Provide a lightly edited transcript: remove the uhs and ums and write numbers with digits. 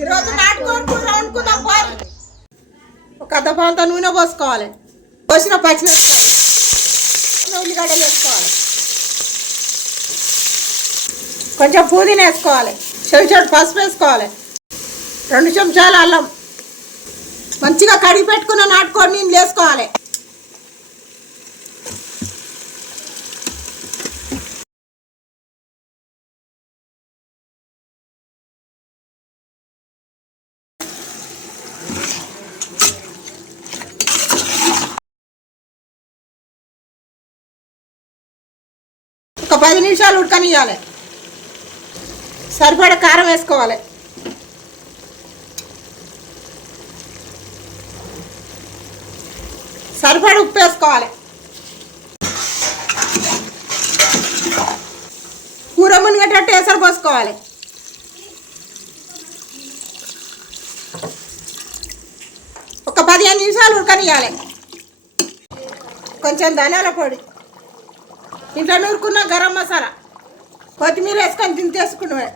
ఈరోజు నాటుకోని కూర వండుకుందాం పోయి. ఒక అద్దపాంత నూనె పోసుకోవాలి. పోసిన పచ్చిమిరపకాయలు ఉల్లిగడ్డలు వేసుకోవాలి. కొంచెం పుదీనా వేసుకోవాలి. చెంచాడు పసుపు వేసుకోవాలి. 2 చెంచాలు అల్లం. మంచిగా కడిగి పెట్టుకున్న నాటుకోడి నీళ్ళు వేసుకోవాలి. ఒక 10 నిమిషాలు ఉడకనియాలి. సరిపడా కారం వేసుకోవాలి. సరిపడా ఉప్పు వేసుకోవాలి. కూర మునిగేటట్టు ఎసరు పోసుకోవాలి. ఒక 15 నిమిషాలు ఉడకనియాలి. కొంచెం ధనియాల పొడి, ఇంట్లో నూరుకున్న గరం మసాలా, కొత్తిమీర వేసుకొని తింటేసుకున్నామే.